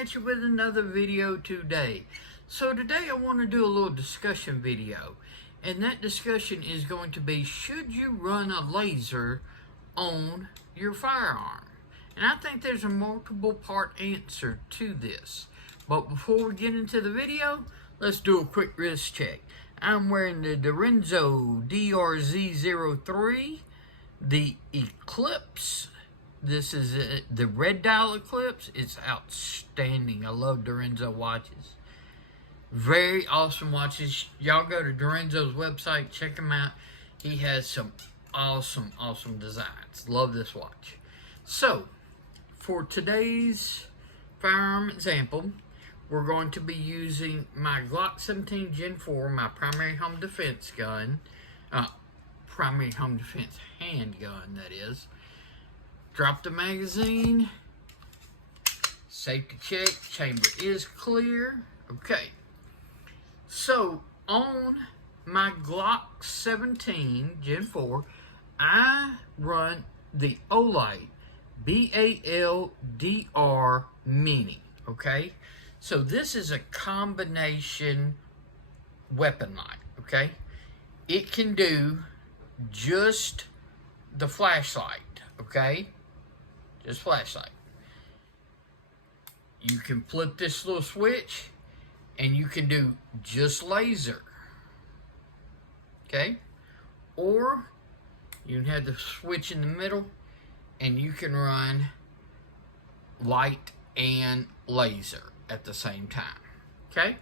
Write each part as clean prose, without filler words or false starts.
at you with another video today. So today I want to do a little discussion video, and that discussion is going to be, should you run a laser on your firearm? And I think there's a multiple part answer to this. But before we get into the video, let's do a quick wrist check. I'm wearing the Dorenzo DRZ03, the Eclipse. This is the red dial Eclipse. It's outstanding. I love Dorenzo watches. Very awesome watches. Y'all go to Dorenzo's website, check him out. He has some awesome designs. Love this watch. So, for today's firearm example, we're going to be using my Glock 17 Gen 4, my primary home defense gun. Primary home defense handgun, that is. Drop the magazine. Safety check. Chamber is clear. Okay. So, on my Glock 17 Gen 4, I run the Olight BALDR Mini. Okay? So, this is a combination weapon light. Okay? It can do just the flashlight. Okay? Just flashlight. You can flip this little switch and you can do just laser. Okay? Or you can have the switch in the middle and you can run light and laser at the same time. Okay?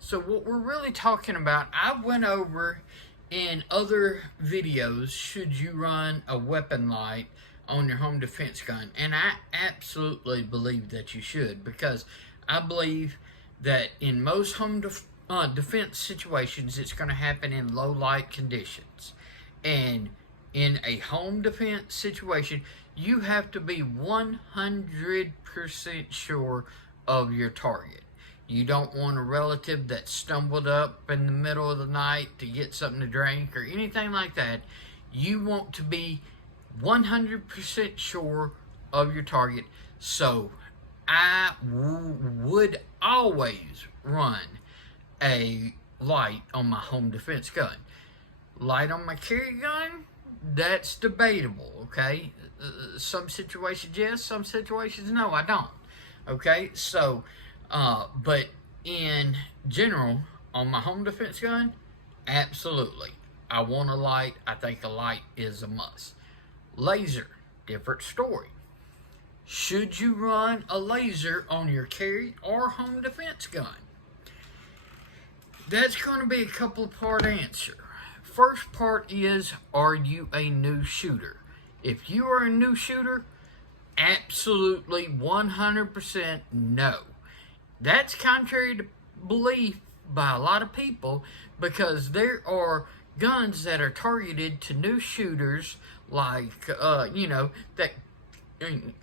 So what we're really talking about, I went over in other videos, should you run a weapon light on your home defense gun? And I absolutely believe that you should, because I believe that in most home defense situations, it's going to happen in low light conditions. And in a home defense situation, you have to be 100% sure of your target. You don't want a relative that stumbled up in the middle of the night to get something to drink or anything like that. You want to be 100% sure of your target. So I would always run a light on my home defense gun. Light on my carry gun, that's debatable, okay? Some situations yes, some situations no, I don't. Okay, so but in general, on my home defense gun, absolutely. I want a light. I think a light is a must. Laser, different story. Should you run a laser on your carry or home defense gun? That's going to be a couple part answer. First part is, are you a new shooter? If you are a new shooter, absolutely 100% no. That's contrary to belief by a lot of people, because there are guns that are targeted to new shooters, like, that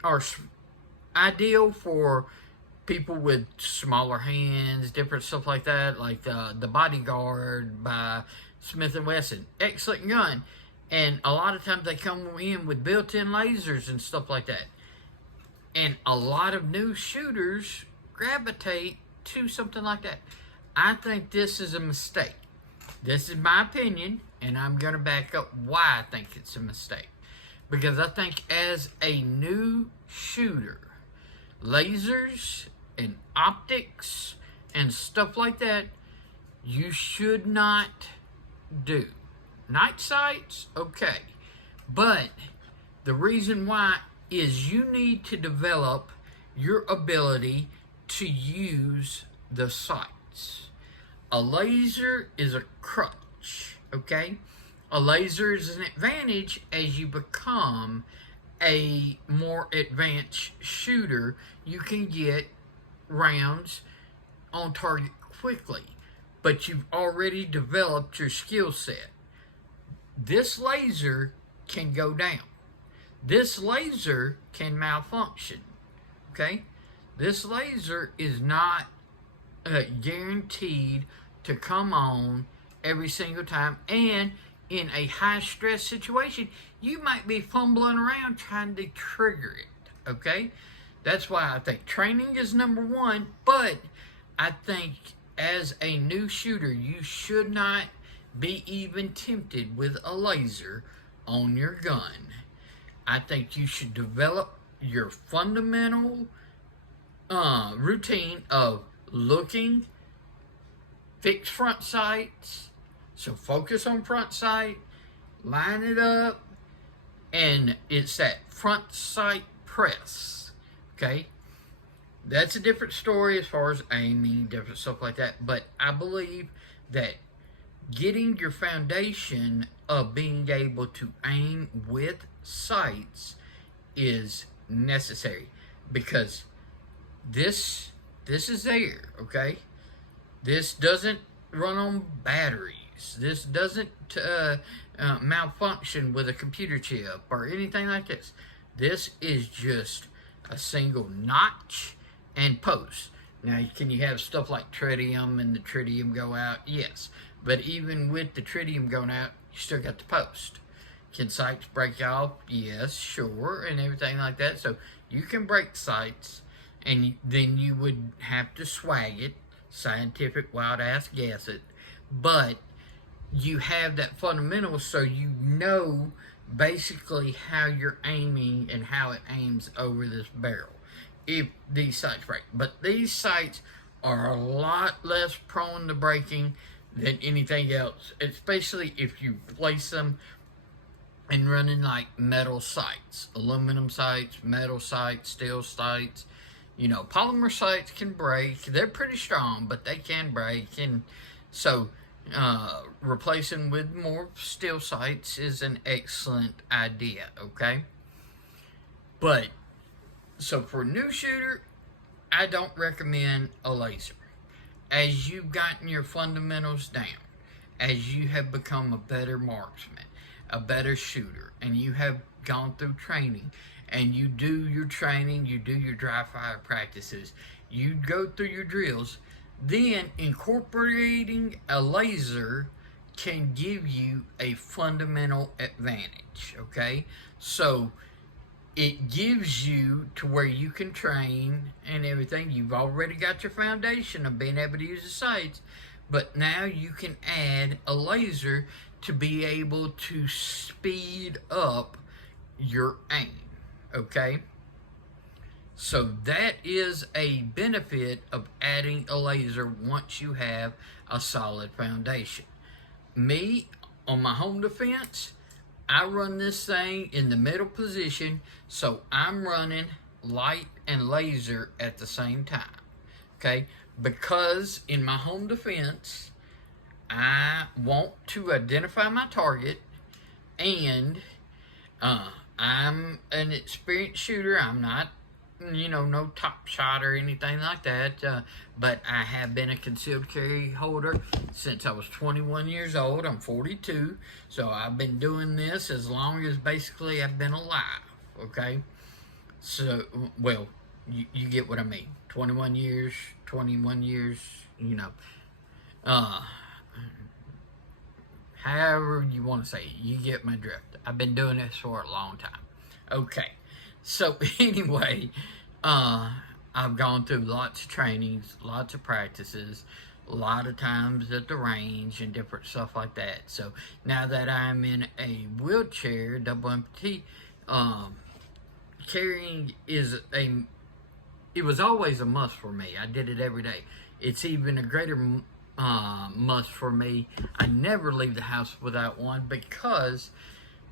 are ideal for people with smaller hands, different stuff like that, like the Bodyguard by Smith & Wesson. Excellent gun. And a lot of times they come in with built-in lasers and stuff like that. And a lot of new shooters gravitate to something like that. I think this is a mistake. This is my opinion, and I'm going to back up why I think it's a mistake. Because I think as a new shooter, lasers and optics and stuff like that, you should not do. Night sights, okay. But the reason why is you need to develop your ability to use the sights. A laser is a crutch, okay? A laser is an advantage as you become a more advanced shooter. You can get rounds on target quickly, but you've already developed your skill set. This laser can go down. This laser can malfunction, okay? This laser is not guaranteed to come on every single time, and in a high stress situation, you might be fumbling around trying to trigger it, okay? That's why I think training is number one, but I think as a new shooter, you should not be even tempted with a laser on your gun. I think you should develop your fundamental routine of looking, fix front sights, so focus on front sight, line it up, and it's that front sight press, okay? That's a different story as far as aiming, different stuff like that, but I believe that getting your foundation of being able to aim with sights is necessary, because this is there, okay? This doesn't run on batteries. This doesn't malfunction with a computer chip or anything like this. This is just a single notch and post. Now, can you have stuff like tritium and the tritium go out? Yes. But even with the tritium going out, you still got the post. Can sights break off? Yes, sure, and everything like that. So you can break sights, and then you would have to swag it, scientific wild-ass guess it. But you have that fundamental, so you know basically how you're aiming and how it aims over this barrel if these sights break. But these sights are a lot less prone to breaking than anything else, especially if you place them and running like metal sights, aluminum sights, metal sights, steel sights. You know, polymer sights can break. They're pretty strong, but they can break. And so replacing with more steel sights is an excellent idea, okay? But, so for a new shooter, I don't recommend a laser. As you've gotten your fundamentals down, as you have become a better marksman, a better shooter, and you have gone through training, and you do your training, you do your dry fire practices, you go through your drills, then incorporating a laser can give you a fundamental advantage, okay? So it gives you to where you can train and everything. You've already got your foundation of being able to use the sights, but now you can add a laser to be able to speed up your aim, okay? So that is a benefit of adding a laser once you have a solid foundation. Me, on my home defense, I run this thing in the middle position, so I'm running light and laser at the same time, okay? Because in my home defense, I want to identify my target, and I'm an experienced shooter. I'm not, no top shot or anything like that, but I have been a concealed carry holder since I was 21 years old. I'm 42, so I've been doing this as long as basically I've been alive, okay? So, well, you get what I mean. 21 years, however you want to say it, you get my drift. I've been doing this for a long time. Okay, so anyway, I've gone through lots of trainings, lots of practices, a lot of times at the range and different stuff like that. So now that I'm in a wheelchair, double amputee, carrying it was always a must for me. I did it every day. It's even a greater must for me. I never leave the house without one, because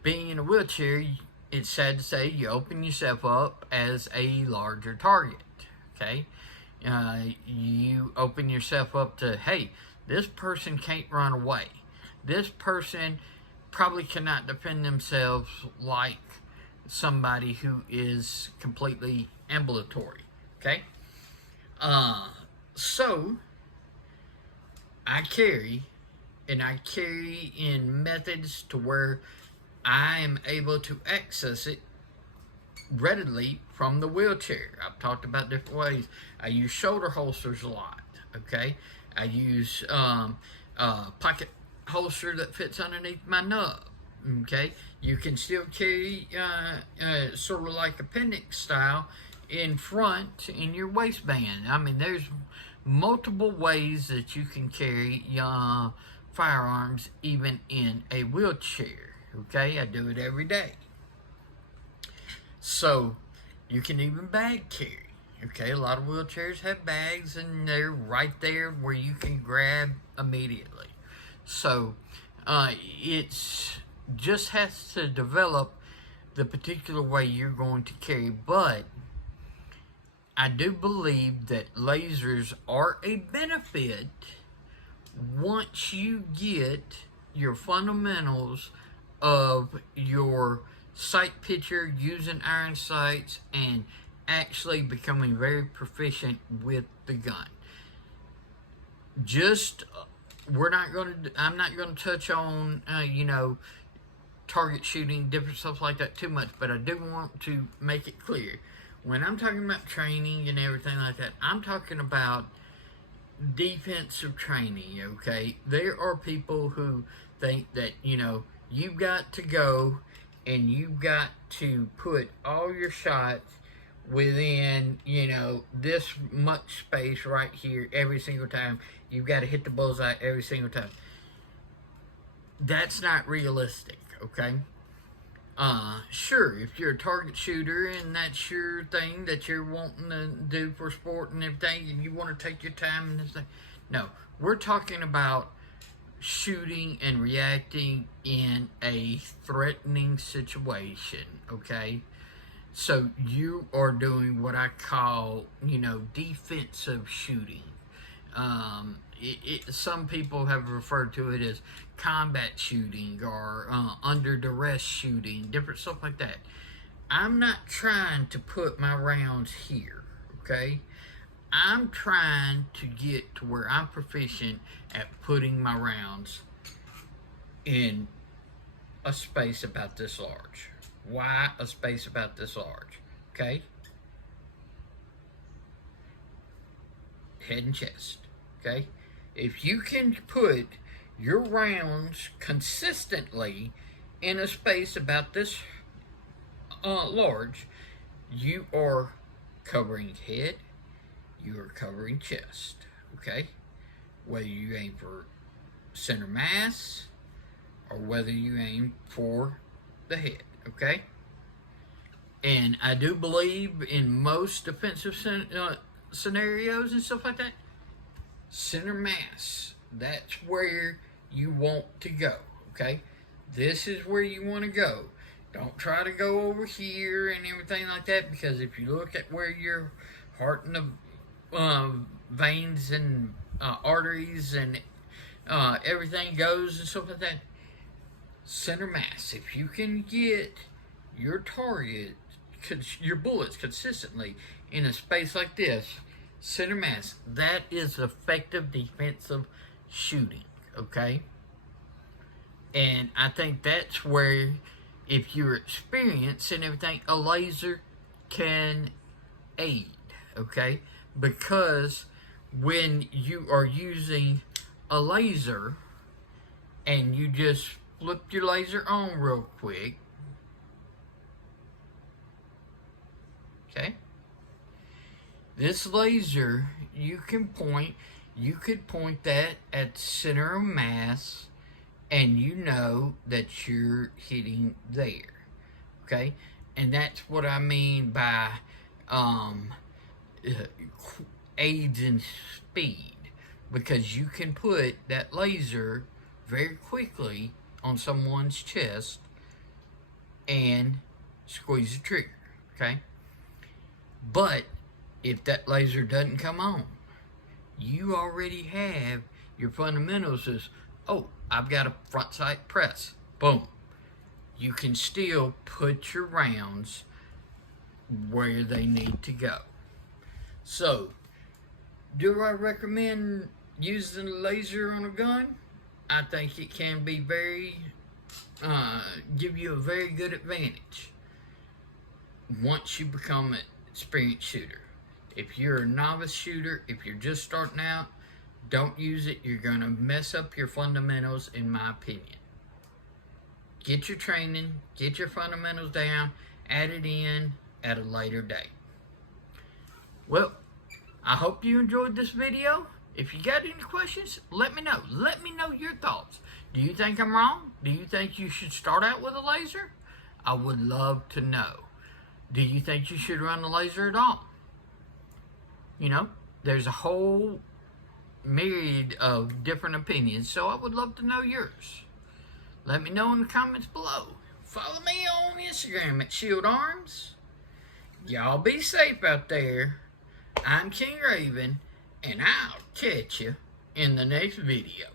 being in a wheelchair, it's sad to say, you open yourself up as a larger target, okay? You open yourself up to, hey, this person can't run away. This person probably cannot defend themselves like somebody who is completely ambulatory, okay? So I carry in methods to where I am able to access it readily from the wheelchair. I've talked about different ways. I use shoulder holsters a lot, okay? I use pocket holster that fits underneath my nub, okay? You can still carry sort of like appendix style in front in your waistband. I mean, there's multiple ways that you can carry firearms even in a wheelchair. Okay, I do it every day. So you can even bag carry. Okay, a lot of wheelchairs have bags and they're right there where you can grab immediately. So it's just has to develop the particular way you're going to carry. But I do believe that lasers are a benefit once you get your fundamentals of your sight picture, using iron sights, and actually becoming very proficient with the gun. Just I'm not going to touch on target shooting, different stuff like that too much, but I do want to make it clear, when I'm talking about training and everything like that, I'm talking about defensive training. Okay, there are people who think that you've got to go and you've got to put all your shots within this much space right here every single time. You've got to hit the bullseye every single time. That's not realistic. Okay, sure, if you're a target shooter and that's your thing that you're wanting to do for sport and everything, and you want to take your time and this thing, no, we're talking about shooting and reacting in a threatening situation. Okay, so you are doing what I call defensive shooting. Some people have referred to it as combat shooting or under duress shooting, different stuff like that. I'm not trying to put my rounds here, okay? I'm trying to get to where I'm proficient at putting my rounds in a space about this large. Why a space about this large? Okay? Head and chest. Okay? If you can put your rounds consistently in a space about this large, you are covering head, you are covering chest. Okay? Whether you aim for center mass or whether you aim for the head. Okay? And I do believe in most defensive scenarios and stuff like that, center mass, that's where you want to go. Okay? This is where you want to go. Don't try to go over here and everything like that, because if you look at where your heart and the veins and arteries and everything goes and stuff like that, center mass. If you can get your target, your bullets consistently in a space like this, center mass, that is effective defensive shooting. Okay? And I think that's where, if you're experienced and everything, a laser can aid. Okay? Because when you are using a laser and you just flip your laser on real quick, okay, this laser, you could point that at center of mass, and you know that you're hitting there. Okay? And that's what I mean by aids in speed, because you can put that laser very quickly on someone's chest and squeeze the trigger. Okay? But if that laser doesn't come on, you already have your fundamentals as, oh, I've got a front sight press. Boom. You can still put your rounds where they need to go. So, do I recommend using a laser on a gun? I think it can be give you a very good advantage once you become an experienced shooter. If you're a novice shooter, if you're just starting out, don't use it. You're going to mess up your fundamentals, in my opinion. Get your training, get your fundamentals down, add it in at a later date. Well, I hope you enjoyed this video. If you got any questions, let me know. Let me know your thoughts. Do you think I'm wrong? Do you think you should start out with a laser? I would love to know. Do you think you should run a laser at all? You know, there's a whole myriad of different opinions, so I would love to know yours. Let me know in the comments below. Follow me on Instagram at Shield Arms. Y'all be safe out there. I'm King Raven, and I'll catch you in the next video.